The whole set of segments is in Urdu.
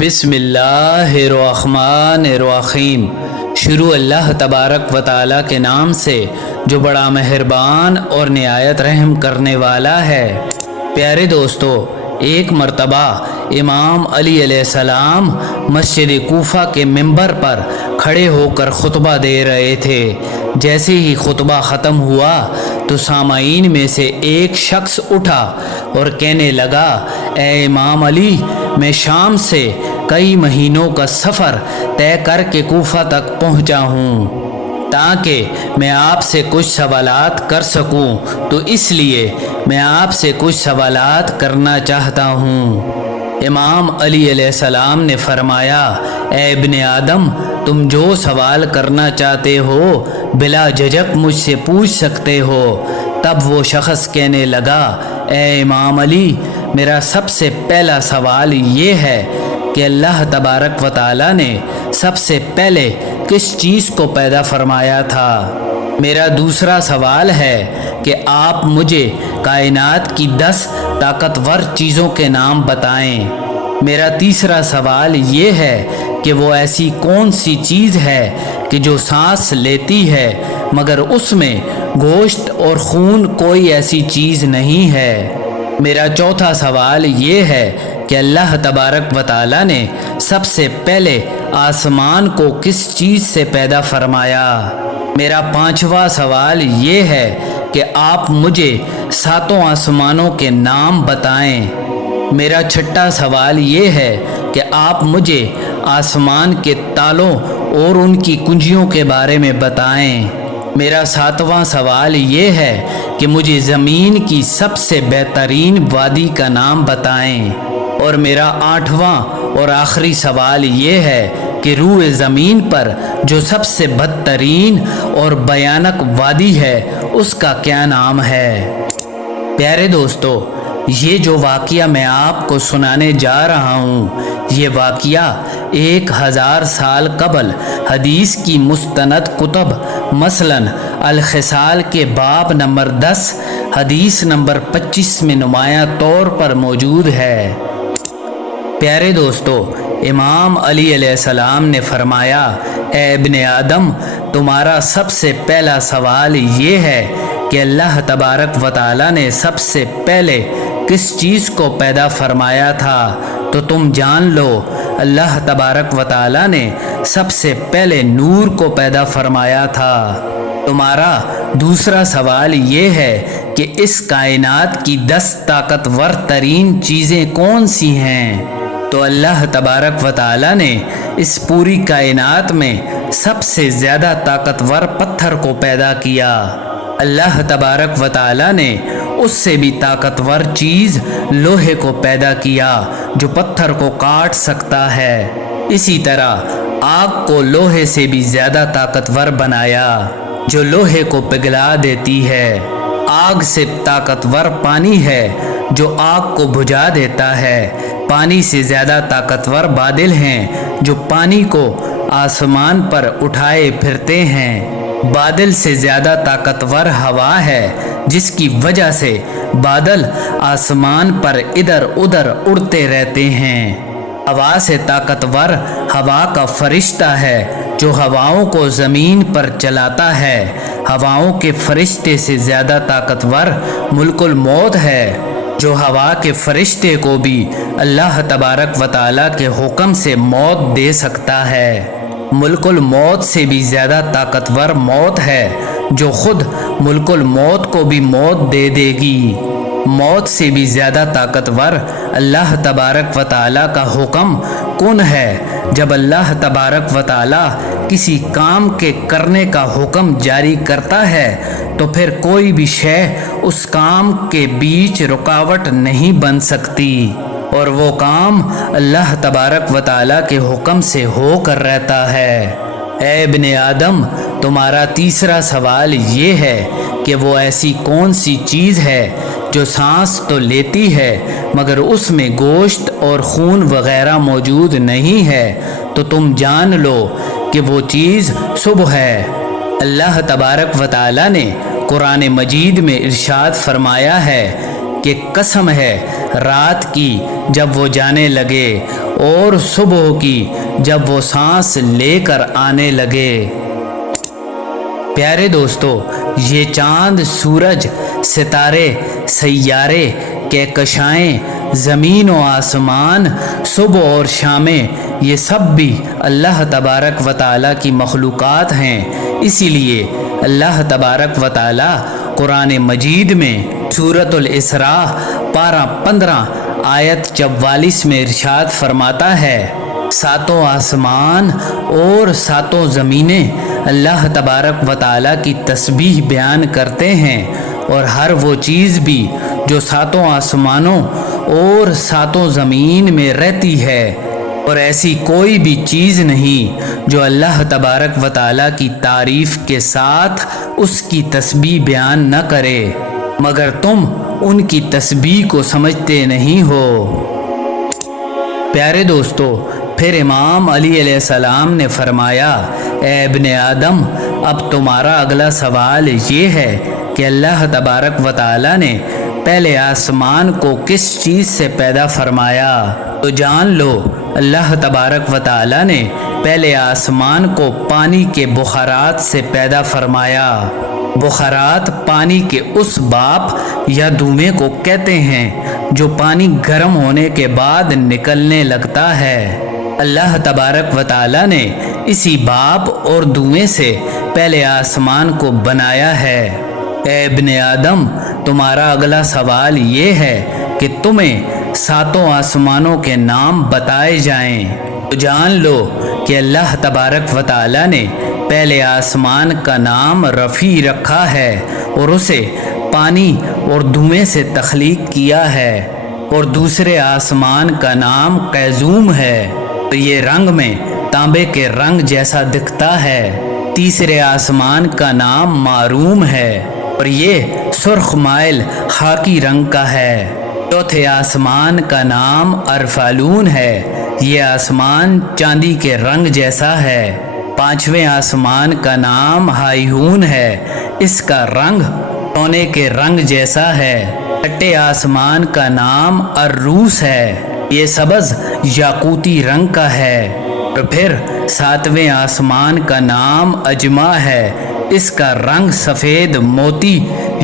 بسم اللہ الرحمن الرحیم۔ شروع اللہ تبارک و تعالیٰ کے نام سے جو بڑا مہربان اور نہایت رحم کرنے والا ہے۔ پیارے دوستو، ایک مرتبہ امام علی علیہ السلام مسجد کوفہ کے منبر پر کھڑے ہو کر خطبہ دے رہے تھے۔ جیسے ہی خطبہ ختم ہوا تو سامعین میں سے ایک شخص اٹھا اور کہنے لگا، اے امام علی، میں شام سے کئی مہینوں کا سفر طے کر کے کوفہ تک پہنچا ہوں تاکہ میں آپ سے کچھ سوالات کر سکوں، تو اس لیے میں آپ سے کچھ سوالات کرنا چاہتا ہوں۔ امام علی علیہ السلام نے فرمایا، اے ابن آدم، تم جو سوال کرنا چاہتے ہو بلا جھجک مجھ سے پوچھ سکتے ہو۔ تب وہ شخص کہنے لگا، اے امام علی، میرا سب سے پہلا سوال یہ ہے کہ اللہ تبارک و تعالیٰ نے سب سے پہلے کس چیز کو پیدا فرمایا تھا؟ میرا دوسرا سوال ہے کہ آپ مجھے کائنات کی 10 طاقتور چیزوں کے نام بتائیں۔ میرا تیسرا سوال یہ ہے کہ وہ ایسی کون سی چیز ہے کہ جو سانس لیتی ہے مگر اس میں گوشت اور خون کوئی ایسی چیز نہیں ہے۔ میرا چوتھا سوال یہ ہے کہ اللہ تبارک و تعالیٰ نے سب سے پہلے آسمان کو کس چیز سے پیدا فرمایا؟ میرا پانچواں سوال یہ ہے کہ آپ مجھے 7 آسمانوں کے نام بتائیں۔ میرا چھٹا سوال یہ ہے کہ آپ مجھے آسمان کے تالوں اور ان کی کنجیوں کے بارے میں بتائیں۔ میرا 7واں سوال یہ ہے کہ مجھے زمین کی سب سے بہترین وادی کا نام بتائیں۔ اور میرا 8واں اور آخری سوال یہ ہے کہ روح زمین پر جو سب سے بدترین اور بھیانک وادی ہے اس کا کیا نام ہے؟ پیارے دوستو، یہ جو واقعہ میں آپ کو سنانے جا رہا ہوں، یہ واقعہ 1000 سال قبل حدیث کی مستند کتب مثلاً الخصال کے باب نمبر 10 حدیث نمبر 25 میں نمایاں طور پر موجود ہے۔ پیارے دوستو، امام علی علیہ السلام نے فرمایا، اے ابن آدم، تمہارا سب سے پہلا سوال یہ ہے کہ اللہ تبارک و تعالیٰ نے سب سے پہلے کس چیز کو پیدا فرمایا تھا؟ تو تم جان لو، اللہ تبارک و تعالیٰ نے سب سے پہلے نور کو پیدا فرمایا تھا۔ تمہارا دوسرا سوال یہ ہے کہ اس کائنات کی 10 طاقتور ترین چیزیں کون سی ہیں؟ تو اللہ تبارک و تعالیٰ نے اس پوری کائنات میں سب سے زیادہ طاقتور پتھر کو پیدا کیا۔ اللہ تبارک و تعالیٰ نے اس سے بھی طاقتور چیز لوہے کو پیدا کیا جو پتھر کو کاٹ سکتا ہے۔ اسی طرح آگ کو لوہے سے بھی زیادہ طاقتور بنایا جو لوہے کو پگھلا دیتی ہے۔ آگ سے طاقتور پانی ہے جو آگ کو بجھا دیتا ہے۔ پانی سے زیادہ طاقتور بادل ہیں جو پانی کو آسمان پر اٹھائے پھرتے ہیں۔ بادل سے زیادہ طاقتور ہوا ہے جس کی وجہ سے بادل آسمان پر ادھر ادھر اڑتے رہتے ہیں۔ ہوا سے طاقتور ہوا کا فرشتہ ہے جو ہواؤں کو زمین پر چلاتا ہے۔ ہواؤں کے فرشتے سے زیادہ طاقتور ملک الموت ہے جو ہوا کے فرشتے کو بھی اللہ تبارک و تعالیٰ کے حکم سے موت دے سکتا ہے۔ ملک الموت سے بھی زیادہ طاقتور موت ہے جو خود ملک الموت کو بھی موت دے دے گی۔ موت سے بھی زیادہ طاقتور اللہ تبارک و تعالیٰ کا حکم کن ہے۔ جب اللہ تبارک و تعالیٰ کسی کام کے کرنے کا حکم جاری کرتا ہے تو پھر کوئی بھی شے اس کام کے بیچ رکاوٹ نہیں بن سکتی، اور وہ کام اللہ تبارک و تعالیٰ کے حکم سے ہو کر رہتا ہے۔ اے ابن آدم، تمہارا تیسرا سوال یہ ہے کہ وہ ایسی کون سی چیز ہے جو سانس تو لیتی ہے مگر اس میں گوشت اور خون وغیرہ موجود نہیں ہے؟ تو تم جان لو کہ وہ چیز صبح ہے۔ اللہ تبارک و تعالیٰ نے قرآن مجید میں ارشاد فرمایا ہے کہ قسم ہے رات کی جب وہ جانے لگے اور صبح کی جب وہ سانس لے کر آنے لگے۔ پیارے دوستو، یہ چاند، سورج، ستارے، سیارے، کہکشائیں، زمین و آسمان، صبح اور شامیں، یہ سب بھی اللہ تبارک و تعالیٰ کی مخلوقات ہیں۔ اسی لیے اللہ تبارک و تعالیٰ قرآن مجید میں سورۃ الاسراء پارہ 15 آیت 44 میں ارشاد فرماتا ہے، ساتوں آسمان اور ساتوں زمینیں اللہ تبارک و تعالیٰ کی تسبیح بیان کرتے ہیں، اور ہر وہ چیز بھی جو ساتوں آسمانوں اور ساتوں زمین میں رہتی ہے، اور ایسی کوئی بھی چیز نہیں جو اللہ تبارک و تعالیٰ کی تعریف کے ساتھ اس کی تسبیح بیان نہ کرے، مگر تم ان کی تسبیح کو سمجھتے نہیں ہو۔ پیارے دوستو، پھر امام علی علیہ السلام نے فرمایا، اے ابن آدم، اب تمہارا اگلا سوال یہ ہے کہ اللہ تبارک و تعالیٰ نے پہلے آسمان کو کس چیز سے پیدا فرمایا؟ تو جان لو، اللہ تبارک و تعالیٰ نے پہلے آسمان کو پانی کے بخارات سے پیدا فرمایا۔ بخارات پانی کے اس بھاپ یا دھوئیں کو کہتے ہیں جو پانی گرم ہونے کے بعد نکلنے لگتا ہے۔ اللہ تبارک و تعالیٰ نے اسی بھاپ اور دھوئیں سے پہلے آسمان کو بنایا ہے۔ اے ابن آدم، تمہارا اگلا سوال یہ ہے کہ تمہیں ساتوں آسمانوں کے نام بتائے جائیں۔ تو جان لو کہ اللہ تبارک و تعالیٰ نے پہلے آسمان کا نام رفیع رکھا ہے اور اسے پانی اور دھوئیں سے تخلیق کیا ہے، اور دوسرے آسمان کا نام قیزوم ہے، تو یہ رنگ میں تانبے کے رنگ جیسا دکھتا ہے۔ تیسرے آسمان کا نام معروم ہے اور یہ سرخ مائل خاکی رنگ کا ہے۔ چوتھے آسمان کا نام ارفالون ہے، یہ آسمان چاندی کے رنگ جیسا ہے۔ پانچویں آسمان کا نام ہائیہون ہے، اس کا رنگ سونے کے رنگ جیسا ہے۔ چھٹے آسمان کا نام الروس ہے، یہ سبز یاقوتی رنگ کا ہے۔ اور پھر ساتویں آسمان کا نام اجمع ہے، اس کا رنگ سفید موتی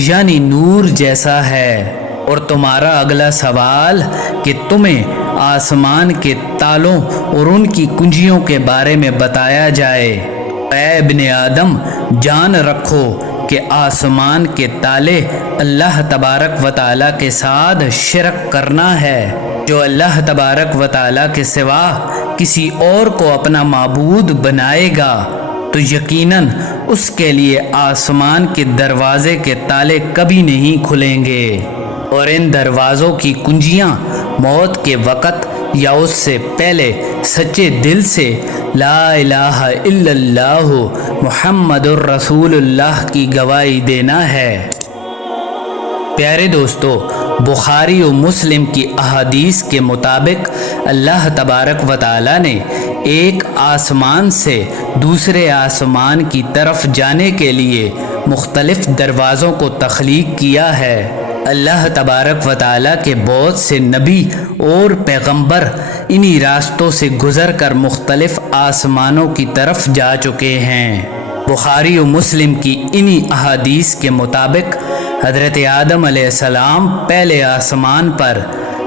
یعنی نور جیسا ہے۔ اور تمہارا اگلا سوال کہ تمہیں آسمان کے تالوں اور ان کی کنجیوں کے بارے میں بتایا جائے۔ اے ابن آدم، جان رکھو کہ آسمان کے تالے اللہ تبارک و تعالیٰ کے ساتھ شرک کرنا ہے۔ جو اللہ تبارک و تعالیٰ کے سوا کسی اور کو اپنا معبود بنائے گا تو یقیناً اس کے لیے آسمان کے دروازے کے تالے کبھی نہیں کھلیں گے، اور ان دروازوں کی کنجیاں موت کے وقت یا اس سے پہلے سچے دل سے لا الہ الا اللہ محمد الرسول اللہ کی گواہی دینا ہے۔ پیارے دوستو، بخاری و مسلم کی احادیث کے مطابق اللہ تبارک و تعالیٰ نے ایک آسمان سے دوسرے آسمان کی طرف جانے کے لیے مختلف دروازوں کو تخلیق کیا ہے۔ اللہ تبارک و تعالیٰ کے بہت سے نبی اور پیغمبر انہی راستوں سے گزر کر مختلف آسمانوں کی طرف جا چکے ہیں۔ بخاری و مسلم کی انہی احادیث کے مطابق حضرت آدم علیہ السلام پہلے آسمان پر،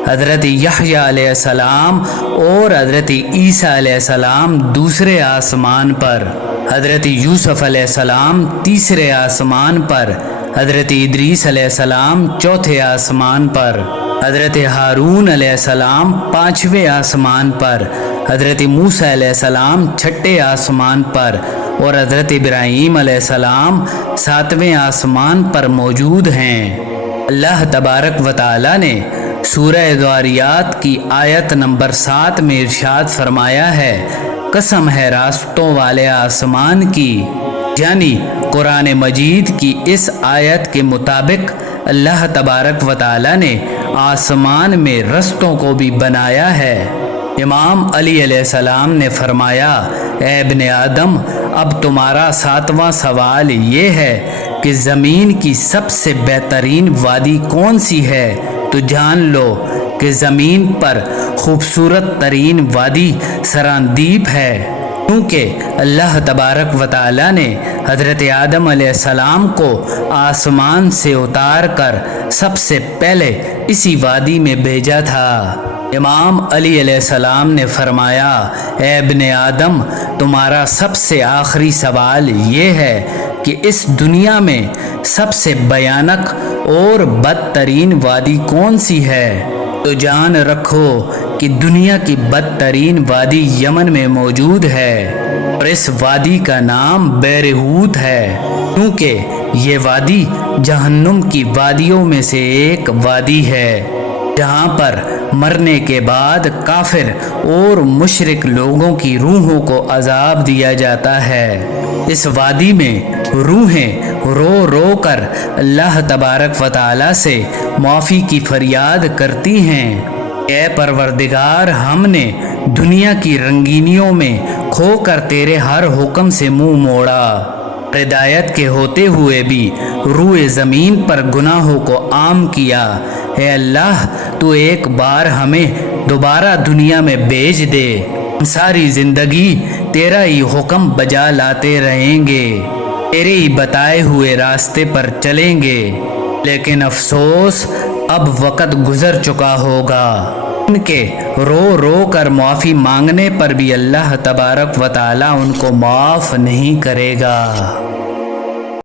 حضرت یحییٰ علیہ السلام اور حضرت عیسیٰ علیہ السلام دوسرے آسمان پر، حضرت یوسف علیہ السلام تیسرے آسمان پر، حضرت ادریس علیہ السلام چوتھے آسمان پر، حضرت ہارون علیہ السلام پانچویں آسمان پر، حضرت موسیٰ علیہ السلام چھٹے آسمان پر، اور حضرت ابراہیم علیہ السلام ساتویں آسمان پر موجود ہیں۔ اللہ تبارک و تعالیٰ نے سورہ ذاریات کی آیت نمبر 7 میں ارشاد فرمایا ہے، قسم ہے راستوں والے آسمان کی، یعنی قرآن مجید کی اس آیت کے مطابق اللہ تبارک و تعالیٰ نے آسمان میں رستوں کو بھی بنایا ہے۔ امام علی علیہ السلام نے فرمایا، اے ابن آدم، اب تمہارا 7واں سوال یہ ہے کہ زمین کی سب سے بہترین وادی کون سی ہے؟ تو جان لو کہ زمین پر خوبصورت ترین وادی سراندیپ ہے، کیونکہ اللہ تبارک و تعالی نے حضرت آدم علیہ السلام کو آسمان سے اتار کر سب سے پہلے اسی وادی میں بھیجا تھا۔ امام علی علیہ السلام نے فرمایا، اے ابن آدم، تمہارا سب سے آخری سوال یہ ہے کہ اس دنیا میں سب سے بھیانک اور بدترین وادی کون سی ہے؟ تو جان رکھو کہ دنیا کی بدترین وادی یمن میں موجود ہے، اور اس وادی کا نام بیرہوت ہے، کیونکہ یہ وادی جہنم کی وادیوں میں سے ایک وادی ہے، جہاں پر مرنے کے بعد کافر اور مشرک لوگوں کی روحوں کو عذاب دیا جاتا ہے۔ اس وادی میں روحیں رو رو کر اللہ تبارک و تعالی سے معافی کی فریاد کرتی ہیں، اے پروردگار، ہم نے دنیا کی رنگینیوں میں کھو کر تیرے ہر حکم سے منہ موڑا، ہدایت کے ہوتے ہوئے بھی روئے زمین پر گناہوں کو عام کیا۔ اے اللہ، تو ایک بار ہمیں دوبارہ دنیا میں بھیج دے، ہم ساری زندگی تیرا ہی حکم بجا لاتے رہیں گے، تیرے ہی بتائے ہوئے راستے پر چلیں گے، لیکن افسوس اب وقت گزر چکا ہوگا۔ ان کے رو رو کر معافی مانگنے پر بھی اللہ تبارک و تعالی ان کو معاف نہیں کرے گا۔